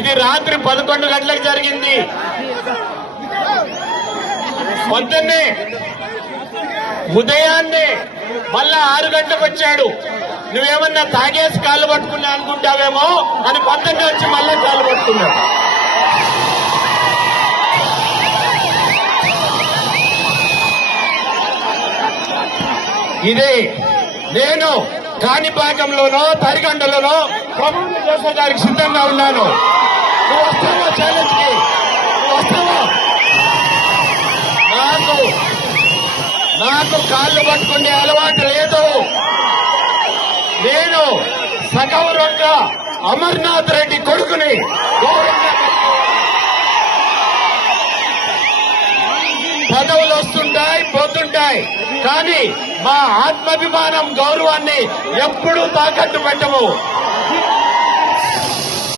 ఇది రాత్రి పదకొండు గంటలకు జరిగింది. పొద్దున్నే ఉదయాన్నే మళ్ళా ఆరు గంటలకు వచ్చాడు. నువ్వేమన్నా తాగేసి కాళ్ళు పట్టుకున్నా అనుకుంటావేమో అని పొద్దున్నే వచ్చి మళ్ళా కాళ్ళు పట్టుకున్నాడు. ఇది నేను కాణిపాకంలోనో తరిగండలోనో ప్రభుత్వం చేసేదానికి సిద్ధంగా ఉన్నాను. నాకు కాళ్ళు పట్టుకునే అలవాటు లేదు. నేను సగౌరవంగా అమర్నాథ్ రెడ్డి కొడుకుని పదవులు వస్తుంటాయి పోతుంటాయి. కానీ మా ఆత్మాభిమానం గౌరవాన్ని ఎప్పుడూ తాకట్టు పెట్టము.